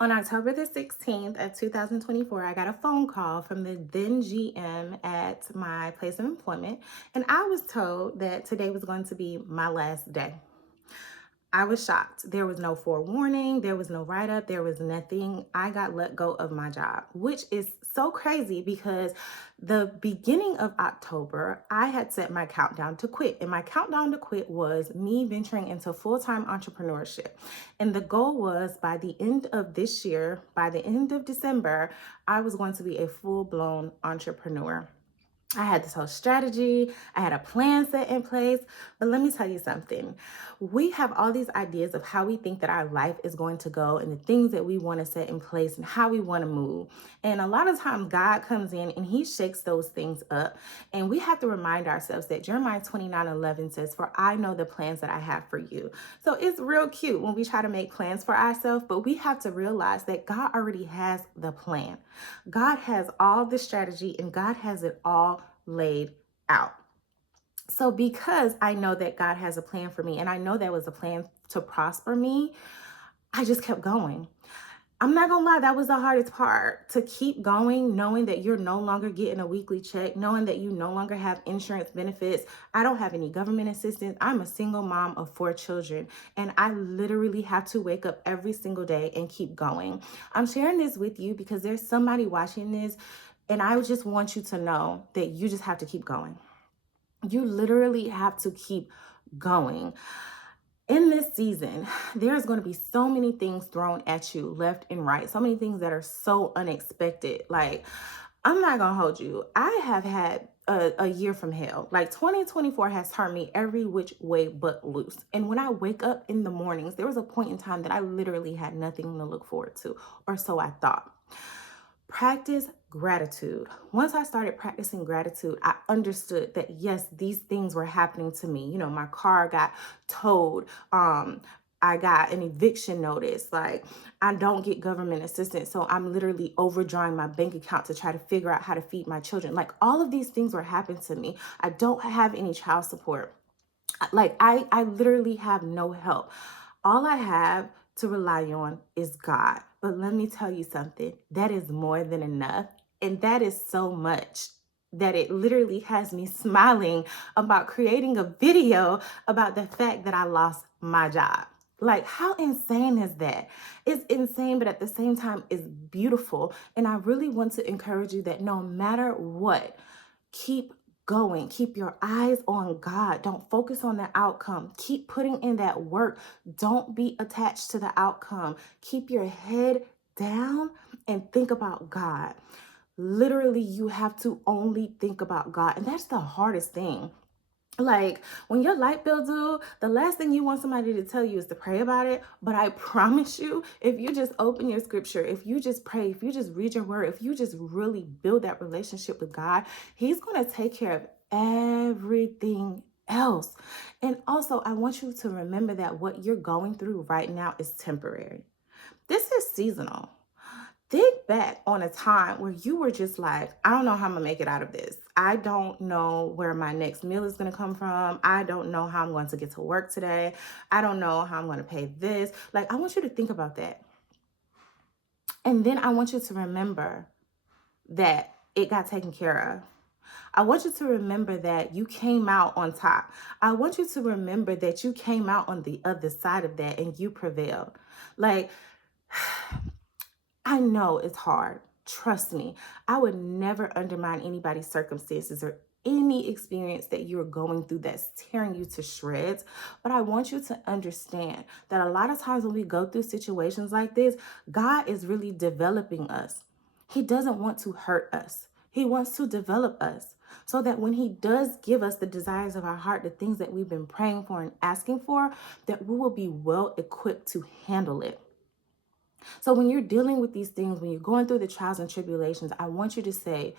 On October the 16th of 2024, I got a phone call from the then GM at my place of employment, and I was told that today was going to be my last day. I was shocked. There was no forewarning, there was no write up, there was nothing. I got let go of my job, which is so crazy because the beginning of October, I had set my countdown to quit. And my countdown to quit was me venturing into full time entrepreneurship. And the goal was by the end of this year, by the end of December, I was going to be a full blown entrepreneur. I had this whole strategy, I had a plan set in place. But let me tell you something. We have all these ideas of how we think that our life is going to go and the things that we want to set in place and how we want to move. And a lot of times God comes in and he shakes those things up. And we have to remind ourselves that Jeremiah 29:11 says, "For I know the plans that I have for you." So it's real cute when we try to make plans for ourselves, but we have to realize that God already has the plan. God has all the strategy and God has it all laid out. So, because I know that God has a plan for me and I know that was a plan to prosper me, I just kept going. I'm not gonna lie, that was the hardest part to keep going, knowing that you're no longer getting a weekly check, knowing that you no longer have insurance benefits. I don't have any government assistance. I'm a single mom of 4 children, and I literally have to wake up every single day and keep going. I'm sharing this with you because there's somebody watching this, and I just want you to know that you just have to keep going. You literally have to keep going. In this season, there's going to be so many things thrown at you left and right, so many things that are so unexpected. Like, I'm not going to hold you. I have had a year from hell. Like, 2024 has turned me every which way but loose. And when I wake up in the mornings, there was a point in time that I literally had nothing to look forward to, or so I thought. Practice gratitude. Once I started practicing gratitude, I understood that yes, these things were happening to me. You know, my car got towed. I got an eviction notice. Like, I don't get government assistance. So I'm literally overdrawing my bank account to try to figure out how to feed my children. Like, all of these things were happening to me. I don't have any child support. Like, I literally have no help. All I have to rely on is God. But let me tell you something, that is more than enough. And that is so much that it literally has me smiling about creating a video about the fact that I lost my job. Like, how insane is that? It's insane, but at the same time, it's beautiful. And I really want to encourage you that no matter what, keep going. Keep your eyes on God. Don't focus on the outcome. Keep putting in that work. Don't be attached to the outcome. Keep your head down and think about God. Literally, you have to only think about God. And that's the hardest thing. Like, when your light bill due, the last thing you want somebody to tell you is to pray about it. But I promise you, if you just open your scripture, if you just pray, if you just read your word, if you just really build that relationship with God, he's going to take care of everything else. And also, I want you to remember that what you're going through right now is temporary. This is seasonal. Think back on a time where you were just like, I don't know how I'm gonna make it out of this. I don't know where my next meal is gonna come from. I don't know how I'm going to get to work today. I don't know how I'm gonna pay this. Like, I want you to think about that. And then I want you to remember that it got taken care of. I want you to remember that you came out on top. I want you to remember that you came out on the other side of that and you prevailed. Like, I know it's hard. Trust me. I would never undermine anybody's circumstances or any experience that you're going through that's tearing you to shreds. But I want you to understand that a lot of times when we go through situations like this, God is really developing us. He doesn't want to hurt us. He wants to develop us so that when he does give us the desires of our heart, the things that we've been praying for and asking for, that we will be well equipped to handle it. So when you're dealing with these things, when you're going through the trials and tribulations, I want you to say,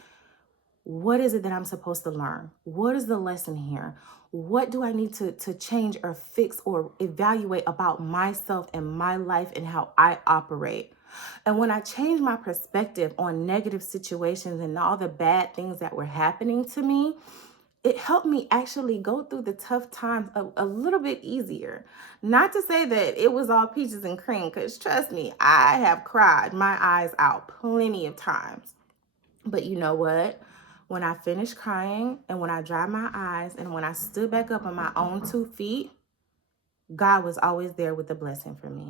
what is it that I'm supposed to learn? What is the lesson here? What do I need to change or fix or evaluate about myself and my life and how I operate? And when I changed my perspective on negative situations and all the bad things that were happening to me, it helped me actually go through the tough times a little bit easier. Not to say that it was all peaches and cream, because trust me, I have cried my eyes out plenty of times. But you know what? When I finished crying and when I dried my eyes and when I stood back up on my own 2 feet, God was always there with a blessing for me.